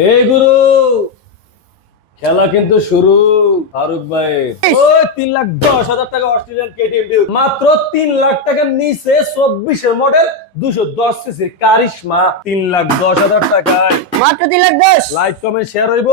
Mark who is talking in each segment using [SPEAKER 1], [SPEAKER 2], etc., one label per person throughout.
[SPEAKER 1] এই গুরু খেলা কিন্তু শুরু ফারুক ভাই। ওই তিন লাখ দশ হাজার টাকা অস্ট্রেলিয়ান কেটিএম ডিউক মাত্র তিন লাখ টাকার নিচে চব্বিশের মডেল দুশো দশ সিসির কারিশমা। তিন লাখ দশ হাজার টাকায়।
[SPEAKER 2] মাত্র তিন লাখ দশ।
[SPEAKER 1] লাইক কমেন্ট শেয়ার হইব।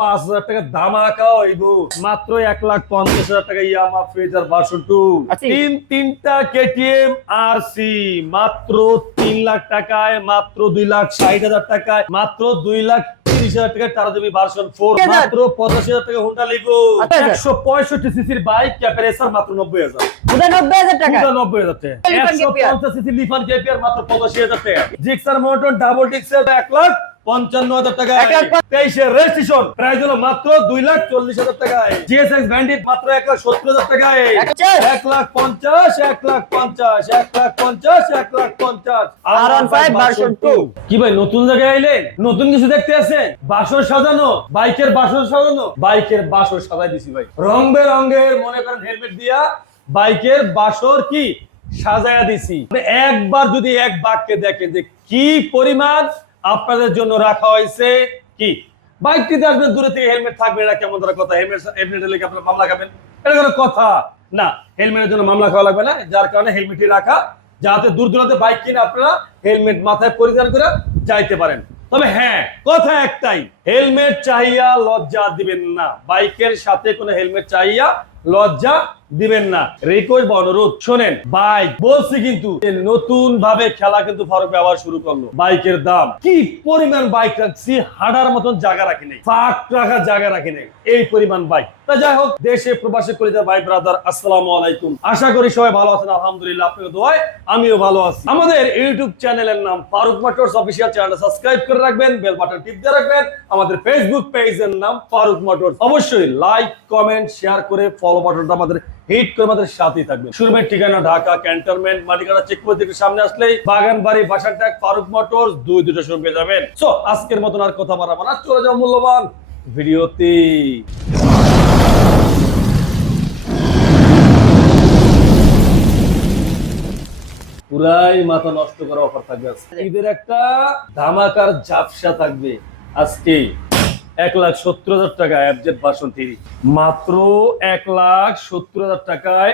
[SPEAKER 1] পাঁচ হাজার টাকা ধামাকা হইব। মাত্র এক লাখ পঞ্চাশ হাজার টাকা ইয়ামা ফেজার ভার্সন টু
[SPEAKER 2] আচ্ছা।
[SPEAKER 1] তিন তিনটা কেটিএম আর সি মাত্র তিন লাখ টাকায় মাত্র দুই লাখ ষাট হাজার টাকায় মাত্র দুই লাখ তিরিশ হাজার টাকায় তারা দেবী ভার্সন ফোর
[SPEAKER 2] ঠিক
[SPEAKER 1] মাত্র পঁচাশি হাজার টাকা হুন্ডা লিগো
[SPEAKER 2] আচ্ছা, আচ্ছা।
[SPEAKER 1] একশো পঁয়ষট্টি সিসির বাইক ক্যাপের এসার মাত্র নব্বই হাজার।
[SPEAKER 2] নব্বই টাকা?
[SPEAKER 1] নব্বই হাজার টাকা।
[SPEAKER 2] লিফান
[SPEAKER 1] একশো
[SPEAKER 2] KPR
[SPEAKER 1] পঞ্চাশ সিসি লিফান কেপিআর মাত্র টাকা। জিক্সার মোটর ডাবল ডিক্সার এক লাখ। পঞ্চান্ন হাজার টাকা তেইশের রেজিস্ট্রেশন প্রাইস হলো মাত্র দুই লাখ চল্লিশ হাজার টাকায়। ব্যান্ডিট মাত্র এক লাখ সত্তর হাজার টাকায়। এক লাখ পঞ্চাশ। এক লাখ পঞ্চাশ এক লাখ পঞ্চাশ এক লাখ পঞ্চাশ
[SPEAKER 2] R15 version two।
[SPEAKER 1] কি ভাই নতুন জায়গায় আইলেন? নতুন কিছু দেখতে আছে বাসর সাজানো বাইকের বাসর সাজানো। বাইকের বাসর সাজাই দিছি ভাই। রং বেরঙের মনে করেন হেলমেট দিয়া বাইকের বাসর কি? সাজায়া দিছি। একবার যদি এক বাক্যে দেখেন যে কি পরিমাণ আপনাদের জন্য রাখা হয়েছে কি? বাইকটিতে আসবেন, দূরে থেকে হেলমেট থাকবে, এটা কেমন ধরা কথা? হেলমেট হেলমেট লেগে আপনার মামলা খাবেন? এটা কোনো কথা না। হেলমেটের জন্য মামলা খাওয়া লাগবে না, যার কারণে হেলমেটটি রাখা, যাতে দূর দূরান্তে বাইক কিনে আপনারা হেলমেট মাথায় পরিধান করে যাইতে পারেন। তবে হ্যাঁ কথা একটাই, হেলমেট চাইয়া লজ্জা দিবেন না। বাইকের সাথে কোনো হেলমেট চাইয়া লজ্জা দিবেন না। রিকোয়েস্ট বা অনুরোধ, শোনেন, বাইক। বলছি কিন্তু নতুন ভাবে খেলা কিন্তু ফারুক আবার শুরু করল। বাইকের দাম, কি পরিমাণ বাইক রাখছি হাডার মতন জায়গা রাখি নেই, ফাঁক রাখার জায়গা রাখি নেই, এই পরিমাণ বাইক। তা যাই হোক, দেশে ভাই ব্রাদার আলাইকুম। আশা করি সবাই ভালো আছেন, আলহামদুলিল্লাহ আমিও ভালো আছি। আমাদের ইউটিউব চ্যানেলের নাম ফারুক মোটরস অফিসিয়াল চ্যানেলটা সাবস্ক্রাইব করে রাখবেন, বেল বাটন টিপ দিয়ে রাখবেন। আমাদের ফেসবুক পেজের নাম ফারুক মোটরস। অবশ্যই লাইক কমেন্ট শেয়ার করে ফলো বাটনটা আমাদের হিট করে আমাদের সাথেই থাকবে। শুরুমের ঠিকানা ঢাকা ক্যান্টনমেন্ট মাটিকাটা চেকপোস্ট সামনে আসলেই বাগান বাড়ি বাসার ট্যাগ ফারুক মোটরস, দুই দুটো শুরু পেয়ে যাবেন। সো আজকের মতন আর কথা বাড়াবো না। চলে যাও মূল্যবান ভিডিওতে পুরাই মাথা নষ্ট করা অফার থাকবে ঈদের একটা ধামাকার ঝাপসা থাকবে আজকে এক লাখ সত্তর হাজার টাকা অ্যাবজেট ভার্সন থ্রি। মাত্র এক লাখ সত্তর হাজার টাকায়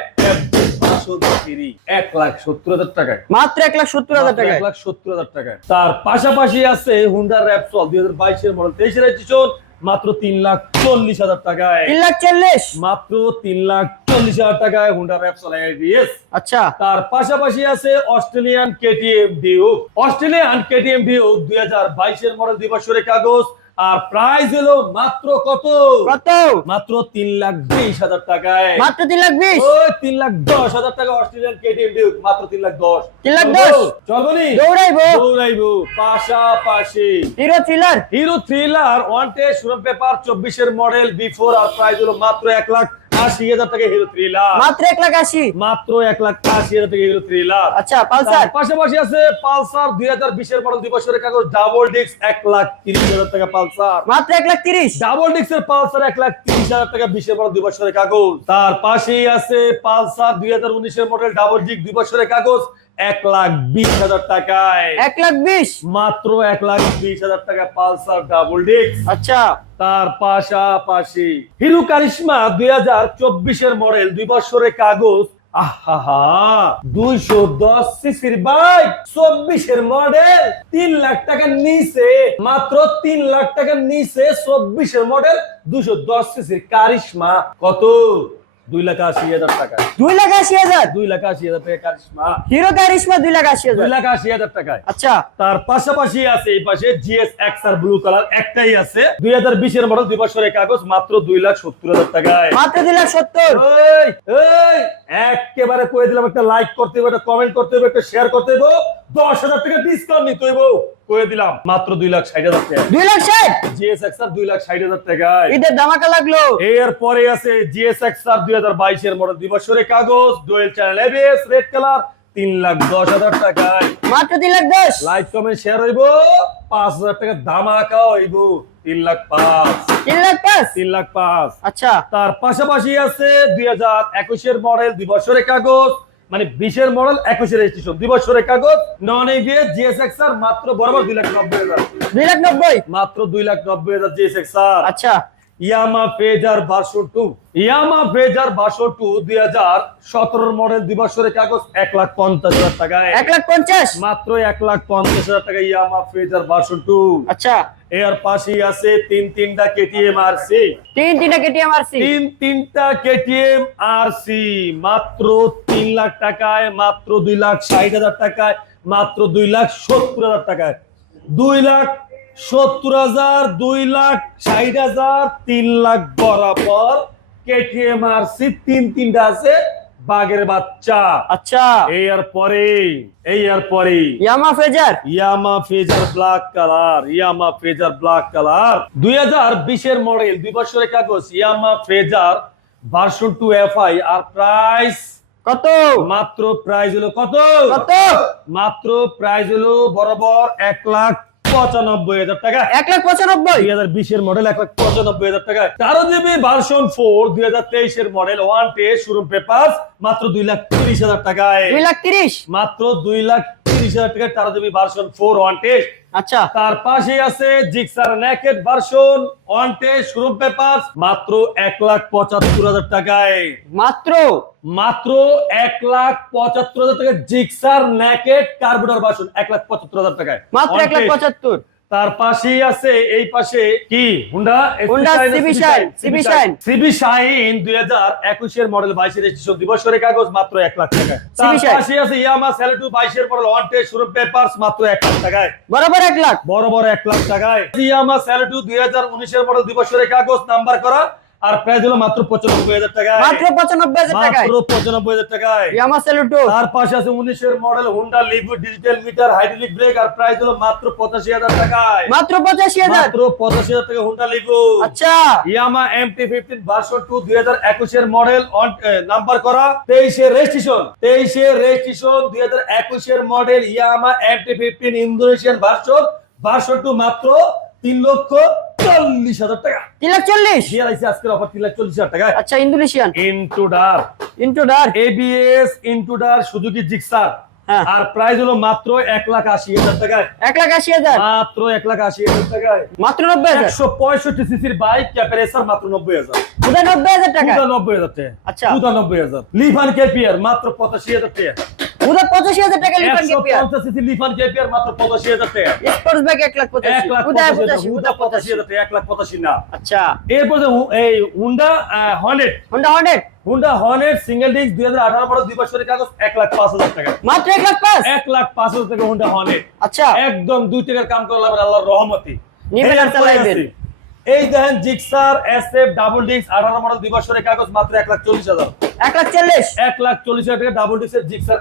[SPEAKER 1] এক লাখ সত্তর হাজার টাকায়।
[SPEAKER 2] মাত্র এক লাখ সত্তর হাজার টাকা
[SPEAKER 1] এক লাখ সত্তর হাজার টাকায়। তার পাশাপাশি আছে হুন্ডার র্যাপসল দুই হাজার বাইশের মডেল তেইশের রেজিস্ট্রেশন মাত্র তিন লাখ চল্লিশ হাজার টাকায়।
[SPEAKER 2] তিন লাখ চল্লিশ?
[SPEAKER 1] মাত্র তিন লাখ চল্লিশ হাজার টাকায় হুন্ডার র্যাপসল এডিএস
[SPEAKER 2] আচ্ছা।
[SPEAKER 1] তার পাশাপাশি আছে Australian KTM Duke Australian KTM Duke দুই হাজার বাইশের মডেল দুই বছরের কাগজ। আর প্রাইস হলো মাত্র কত?
[SPEAKER 2] কত?
[SPEAKER 1] মাত্র তিন লাখ বিশ হাজার টাকায়।
[SPEAKER 2] মাত্র তিন লাখ বিশ?
[SPEAKER 1] ওই তিন লাখ দশ হাজার টাকা অস্ট্রেলিয়ান কেটিএম ডিউক মাত্র তিন লাখ দশ।
[SPEAKER 2] তিন লাখ দশ?
[SPEAKER 1] চলবনি
[SPEAKER 2] দৌড়াইবো।
[SPEAKER 1] দৌড়াইবো পাশাপাশি।
[SPEAKER 2] Hero Thriller
[SPEAKER 1] Hero Thriller one test সুরম paper চব্বিশের মডেল বিফোর আর প্রাইস হলো মাত্র এক লাখ আশি হাজার টাকা হিরো থ্রিলার
[SPEAKER 2] মাত্র এক লাখ আশি?
[SPEAKER 1] মাত্র এক লাখ আশি হাজার টাকা হিরো থ্রিলার
[SPEAKER 2] আচ্ছা পালসার।
[SPEAKER 1] পাশাপাশি আছে পালসার দুই হাজার বিশের মডেল দুই বছরের কাগজ ডাবল ডিস্ক এক লাখ তিরিশ হাজার টাকা পালসার।
[SPEAKER 2] মাত্র এক লাখ তিরিশ?
[SPEAKER 1] ডাবল ডিস্কের পালসার এক লাখ তিরিশ হাজার টাকা বিশের মডেল দুই বছরের কাগজ। তার পাশেই আছে পালসার দুই হাজার উনিশের মডেল ডাবল ডিস্ক দুই বছরের কাগজ। এক লাখ বিশ হাজার টাকায়।
[SPEAKER 2] এক লাখ বিশ?
[SPEAKER 1] মাত্র এক লাখ বিশ হাজার টাকা পালসার ডাবল ডিস্ক।
[SPEAKER 2] আচ্ছা।
[SPEAKER 1] তার পাশাপাশি হিরো কারিশমা দুই হাজার চব্বিশের মডেল দুই বছরের কাগজ। আহা দুইশো দশ সিসির বাইক চব্বিশের মডেল তিন লাখ টাকার নিচে। মাত্র তিন লাখ টাকার নিচে চব্বিশের মডেল দুশো দশ সিসির কারিশমা। কত? দুই লাখ আশি হাজার টাকা।
[SPEAKER 2] দুই লাখ আশি হাজার?
[SPEAKER 1] দুই লাখ আশি হাজার টাকা কারিশমা।
[SPEAKER 2] হিরো কারিশমা দুই লাখ আশি
[SPEAKER 1] দুই লাখ আশি হাজার টাকায়।
[SPEAKER 2] আচ্ছা।
[SPEAKER 1] তার পাশাপাশি আছে এই পাশে GS X R blue colour একটাই আছে। দুই হাজার বিশের মডেল দুই বছরের কাগজ মাত্র দুই লাখ সত্তর হাজার টাকায়।
[SPEAKER 2] মাত্র দুই লাখ সত্তর।
[SPEAKER 1] এই, এই, একেবারে কয়ে দিলাম একটা লাইক করতে হবে একটা কমেন্ট করতে হবে একটা শেয়ার করতে হবে দশ হাজার টাকা ডিসকাউন্ট নিতে হইব। কয়ে দিলাম মাত্র দুই লাখ ষাট হাজার টাকা।
[SPEAKER 2] দুই লাখ ষাট?
[SPEAKER 1] জিএস এক্স আর দুই লাখ ষাট হাজার টাকায়
[SPEAKER 2] ঈদের ধামাকা লাগল।
[SPEAKER 1] এর পরে আছে জিএস এক্স আর দুই হাজার বাইশের মডেল দুই বছরের কাগজ dual channel ABS red colour তিন লাখ দশ হাজার টাকায়।
[SPEAKER 2] মাত্র তিন লাখ দশ?
[SPEAKER 1] লাইক কমেন্ট শেয়ার হইব। পাঁচ হাজার টাকা ধামাকা হইব। তিন লাখ পাঁচ।
[SPEAKER 2] তিন লাখ পাঁচ?
[SPEAKER 1] তিন লাখ পাঁচ।
[SPEAKER 2] আচ্ছা।
[SPEAKER 1] তার পাশাপাশি আছে দুই হাজার একুশের মডেল দুই বছরের কাগজ মানে বিশের মডেল একুশের রেজিস্ট্রেশন দুই বছরের কাগজ নন এগিয়ে জিএসএক্স আর মাত্র বরাবর দুই লাখ নব্বই হাজার।
[SPEAKER 2] দুই লাখ নব্বই?
[SPEAKER 1] মাত্র দুই লাখ নব্বই হাজার জিএসএক্স আর।
[SPEAKER 2] আচ্ছা।
[SPEAKER 1] ইয়ামা ফেজার বারশো টু। ইয়ামা ফেজার বারশো টু দুই হাজার সতেরোর মডেল দুই বছরের কাগজ এক লাখ পঞ্চাশ হাজার টাকায়
[SPEAKER 2] এক লাখ পঞ্চাশ?
[SPEAKER 1] মাত্র এক লাখ পঞ্চাশ হাজার টাকা ইয়ামা ফেজার বারশো টু।
[SPEAKER 2] আচ্ছা।
[SPEAKER 1] এর পাশেই আছে তিন তিনটা কেটিএম আর সি
[SPEAKER 2] তিন তিনটা কেটিএম আরসি
[SPEAKER 1] তিন তিনটা কেটিএম আর সি মাত্র তিন লাখ টাকায় মাত্র দুই লাখ ষাট হাজার টাকায় মাত্র দুই লাখ সত্তর হাজার টাকায়। দুই লাখ সত্তর হাজার দুই লাখ ষাট হাজার তিন লাখ বরাবর কেটিএম আর সি তিন তিনটা আছে বাঘের বাচ্চা।
[SPEAKER 2] আচ্ছা।
[SPEAKER 1] এই আর পরে এই আর পরে।
[SPEAKER 2] Yamaha Fazer.
[SPEAKER 1] Yamaha Fazer black colour Yamaha Fazer black colour. দুই হাজার বিশের মডেল দুই বছরের কাগজ Yamaha Fazer version two FI আর প্রাইস
[SPEAKER 2] কত?
[SPEAKER 1] মাত্র প্রাইস হলো কত?
[SPEAKER 2] কত?
[SPEAKER 1] মাত্র প্রাইস হলো বরাবর এক লাখ পঁচানব্বই হাজার টাকা।
[SPEAKER 2] এক লাখ পঁচানব্বই।
[SPEAKER 1] দুই হাজার বিশের মডেল এক লাখ পঁচানব্বই হাজার টাকা। তেরো জিবি ভার্সন ফোর দুই হাজার তেইশের মডেল ওয়ান শোরুম পেপার মাত্র দুই লাখ তিরিশ হাজার টাকায়।
[SPEAKER 2] দুই লাখ তিরিশ।
[SPEAKER 1] মাত্র দুই লাখ তিরিশ হাজার টাকা তেরো GB version four one test
[SPEAKER 2] আচ্ছা।
[SPEAKER 1] তার পাশে আছে Gixxer naked version one test paper মাত্র এক লাখ পঁচাত্তর হাজার টাকায়।
[SPEAKER 2] মাত্র?
[SPEAKER 1] মাত্র এক লাখ পঁচাত্তর হাজার টাকা জিক্সার নেকেট কার্বোডার ভার্সন এক লাখ পঁচাত্তর হাজার টাকায়।
[SPEAKER 2] মাত্র এক লাখ পঁচাত্তর?
[SPEAKER 1] তার পাশেই আছে এই পাশে কি? হুন্ডা। সিবি শাইন দুই হাজার একুশের মডেল বাইশের রেজিস্ট্রেশন দিবসের কাগজ মাত্র এক লাখ টাকা তার। পাশে আছে ইয়ামা বাইশের মডেল ওয়ান টেস্ট শুরু পেপার মাত্র এক লাখ টাকায়।
[SPEAKER 2] বরাবর এক লাখ।
[SPEAKER 1] বড় বড় এক লাখ টাকায়। ইয়ামা দুই হাজার উনিশের মডেল দিবসের কাগজ নাম্বার করা। আর প্রাইস হলো মাত্র পঁচানব্বই হাজার টাকায়।
[SPEAKER 2] মাত্র পঁচানব্বই হাজার টাকায়।
[SPEAKER 1] মাত্র পঁচানব্বই হাজার টাকায়।
[SPEAKER 2] ইয়ামা সেলুটো
[SPEAKER 1] তার পাশে আছে উনিশের model Honda Livo digital meter hydraulic brake আর প্রাইস হলো মাত্র পঁচাশি হাজার টাকায়।
[SPEAKER 2] মাত্র পঁচাশি হাজার।
[SPEAKER 1] মাত্র পঁচাশি হাজার টাকা হুন্ডা লিভু
[SPEAKER 2] আচ্ছা।
[SPEAKER 1] Yamaha MT fifteen version two দুই হাজার একুশের মডেল নাম্বার করা। তেইশে রেজিস্ট্রেশন তেইশে রেজিস্ট্রেশন দুই হাজার একুশের model Yamaha MT fifteen Indonesian version version two মাত্র তিন লক্ষ চল্লিশ হাজার টাকা।
[SPEAKER 2] তিন লাখ চল্লিশ?
[SPEAKER 1] জিআরআইসি আজকের অফার তিন লাখ চল্লিশ হাজার টাকায়
[SPEAKER 2] আচ্ছা Indonesian?
[SPEAKER 1] Intruder
[SPEAKER 2] Intruder
[SPEAKER 1] ABS Intruder Suzuki Gixxer. আর প্রাইস হলো মাত্র এক লাখ আশি হাজার টাকায়।
[SPEAKER 2] এক লাখ আশি হাজার?
[SPEAKER 1] মাত্র এক লাখ আশি হাজার টাকায়।
[SPEAKER 2] মাত্র নব্বই
[SPEAKER 1] একশো পঁয়ষট্টি সিসির বাইক ক্যাপারেসার মাত্র নব্বই হাজার।
[SPEAKER 2] নব্বই হাজার টাকা?
[SPEAKER 1] নব্বই হাজার টাকা।
[SPEAKER 2] আচ্ছা।
[SPEAKER 1] নব্বই হাজার। লিফান কেপিয়ার মাত্র পঁচাশি হাজার টাকা।
[SPEAKER 2] কোথায় পঁচাশি হাজার টাকা লিটার
[SPEAKER 1] একশো
[SPEAKER 2] কেপিয়ার
[SPEAKER 1] পঞ্চাশ সিসি লিফান কেপিয়ার মাত্র পঁচাশি হাজার টাকা।
[SPEAKER 2] স্পোর্টস ব্যাগ এক লাখ পঁচাশি।
[SPEAKER 1] এক লাখ
[SPEAKER 2] কোথায়
[SPEAKER 1] পঁচাশি হাজার
[SPEAKER 2] পঁচাশি
[SPEAKER 1] হুন্ডা
[SPEAKER 2] কোথায়
[SPEAKER 1] পঁচাশি
[SPEAKER 2] পঁচাশি।
[SPEAKER 1] হাজার টাকা এক লাখ পঁচাশি না।
[SPEAKER 2] আচ্ছা।
[SPEAKER 1] এরপর এই Honda Hornet
[SPEAKER 2] Honda hundred
[SPEAKER 1] Honda single disc দুই বছরের কাগজ লাখ পাঁচ হাজার টাকা।
[SPEAKER 2] মাত্র এক লাখ পাঁচ?
[SPEAKER 1] এক লাখ পাঁচ হাজার টাকা হুন্ডা
[SPEAKER 2] আচ্ছা।
[SPEAKER 1] একদম দুই টাকার কাম করলাম আল্লাহর রহমতি।
[SPEAKER 2] নিবেন আর চালাইবেন।
[SPEAKER 1] এই দেখেন জিক্সার এসএফ ডাবল ডিস্ক আঠারো মডেল দুই বছরের কাগজ মাত্র এক লাখ চল্লিশ হাজার।
[SPEAKER 2] এক লাখ চল্লিশ।
[SPEAKER 1] এক লাখ চল্লিশ হাজার টাকা ডাবল জিক্সার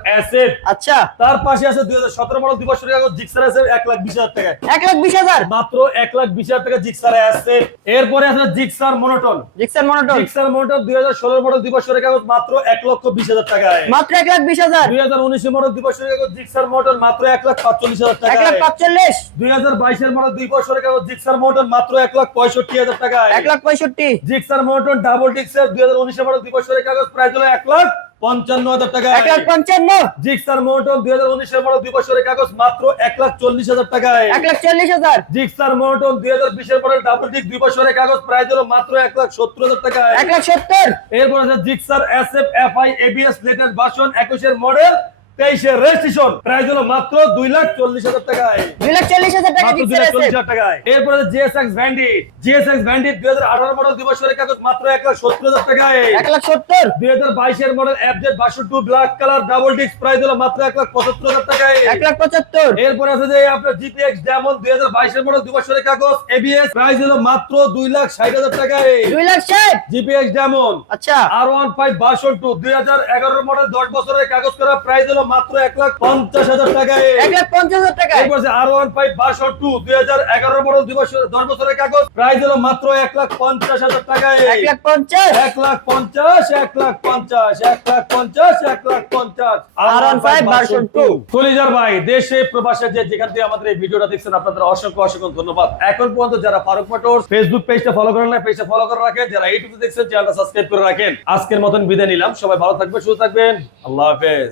[SPEAKER 2] আচ্ছা।
[SPEAKER 1] তার পাশে আছে দুই হাজার সতেরো মডেল দুই বছরের কাগজ জিক্সার এসএফ এক লাখ বিশ হাজার টাকা।
[SPEAKER 2] এক লাখ বিশ হাজার।
[SPEAKER 1] মাত্র এক লাখ বিশ হাজার টাকা জিক্সার এসএফ এরপরে আছে Gixxer monotone
[SPEAKER 2] Gixxer monotone
[SPEAKER 1] Gixxer monotone দুই হাজার ষোলো মডেল দুই বছরের কাগজ মাত্র এক লক্ষ বিশ হাজার টাকায়
[SPEAKER 2] মাত্র এক লাখ বিশ হাজার।
[SPEAKER 1] দুই হাজার উনিশের মডেল দুই বছরের কাগজ জিক্সার মোটর মাত্র এক লাখ পাঁচচল্লিশ হাজার
[SPEAKER 2] এক লাখ
[SPEAKER 1] টাকা
[SPEAKER 2] পাঁচচল্লিশ
[SPEAKER 1] দুই হাজার বাইশের মডেল দুই বছরের কাগজ জিক্সার মোটর মাত্র এক লাখ পঁয়ষট্টি হাজার টাকায়
[SPEAKER 2] এক লাখ পঁয়ষট্টি
[SPEAKER 1] জিক্সার মোটর ডাবল ডিক্সের দুই হাজার উনিশের মডেল দুই বছরের কাগজ প্রায় হলো এক লাখ পঞ্চান্ন হাজার টাকা।
[SPEAKER 2] এক লাখ পঞ্চান্ন?
[SPEAKER 1] জিক্সার মোটর দুই হাজার উনিশের মডেল দুই বছরের কাগজ মাত্র এক লাখ চল্লিশ হাজার টাকায়।
[SPEAKER 2] এক লাখ চল্লিশ হাজার?
[SPEAKER 1] জিক্সার মোটর দুই হাজার বিশের মডেল ডাবল ডিক দুই বছরের কাগজ প্রায় হলো মাত্র এক লাখ সত্তর হাজার টাকায়।
[SPEAKER 2] এক লাখ সত্তর?
[SPEAKER 1] এরপর আছে Gixxer S F F I ABS latest version একুশের মডেল তেইশের রেজিস্ট্রেশন প্রাইস হলো মাত্র দুই লাখ চল্লিশ হাজার টাকায়।
[SPEAKER 2] দুই লাখ চল্লিশ হাজার টাকা
[SPEAKER 1] দুই লাখ চল্লিশ হাজার টাকায়। এরপরে জিএসএক্স ব্যান্ডিট জিএসএক্স ব্যান্ডিট দুই হাজার আঠারো মডেল দুই বছরের কাগজ মাত্র এক লাখ সত্তর হাজার টাকায়।
[SPEAKER 2] এক লাখ সত্তর?
[SPEAKER 1] দুই হাজার বাইশের মডেল এফজেড বাষট্টি two black colour double disc price হলো মাত্র এক লাখ পঁচাত্তর হাজার টাকায়।
[SPEAKER 2] এক লাখ পঁচাত্তর।
[SPEAKER 1] এরপরে আছে যে আপনার জিপিএক্স ডায়মন্ড দুই হাজার বাইশের মডেল দুই বছরের কাগজ এবিএস প্রাইস হলো মাত্র দুই লাখ ষাট হাজার টাকায়।
[SPEAKER 2] দুই লাখ ষাট?
[SPEAKER 1] জিপিএক্স ডায়মন্ড
[SPEAKER 2] আচ্ছা।
[SPEAKER 1] R one five version two দুই হাজার এগারো মডেল দশ বছরের কাগজ করা প্রাইস হলো মাত্র এক লাখ পঞ্চাশ হাজার টাকায়।
[SPEAKER 2] এক লাখ পঞ্চাশ হাজার টাকা
[SPEAKER 1] আর ওয়ান ফাইভ বাসর টু দুই হাজার এগারো দুই বছর দশ বছরের কাগজ। প্রাইস হলো মাত্র এক লাখ পঞ্চাশ হাজার টাকায়।
[SPEAKER 2] এক লাখ পঞ্চাশ?
[SPEAKER 1] এক লাখ পঞ্চাশ এক লাখ পঞ্চাশ এক লাখ পঞ্চাশ এক লাখ পঞ্চাশ।
[SPEAKER 2] R15 version two।
[SPEAKER 1] কলিজার ভাই দেশে প্রবাসে যে যেখান থেকে আমাদের এই ভিডিওটা দেখছেন আপনাদের অসংখ্য অসংখ্য ধন্যবাদ। এখন পর্যন্ত যারা ফারুক মোটরস ফেসবুক পেজটা ফলো করেন না পেজটা ফলো করে রাখেন। যারা ইউটিউবে দেখছেন চ্যানেলটা সাবস্ক্রাইব করে রাখেন। আজকের মতন বিদায় নিলাম। সবাই ভালো থাকবেন সুস্থ থাকবেন। আল্লাহ হাফেজ।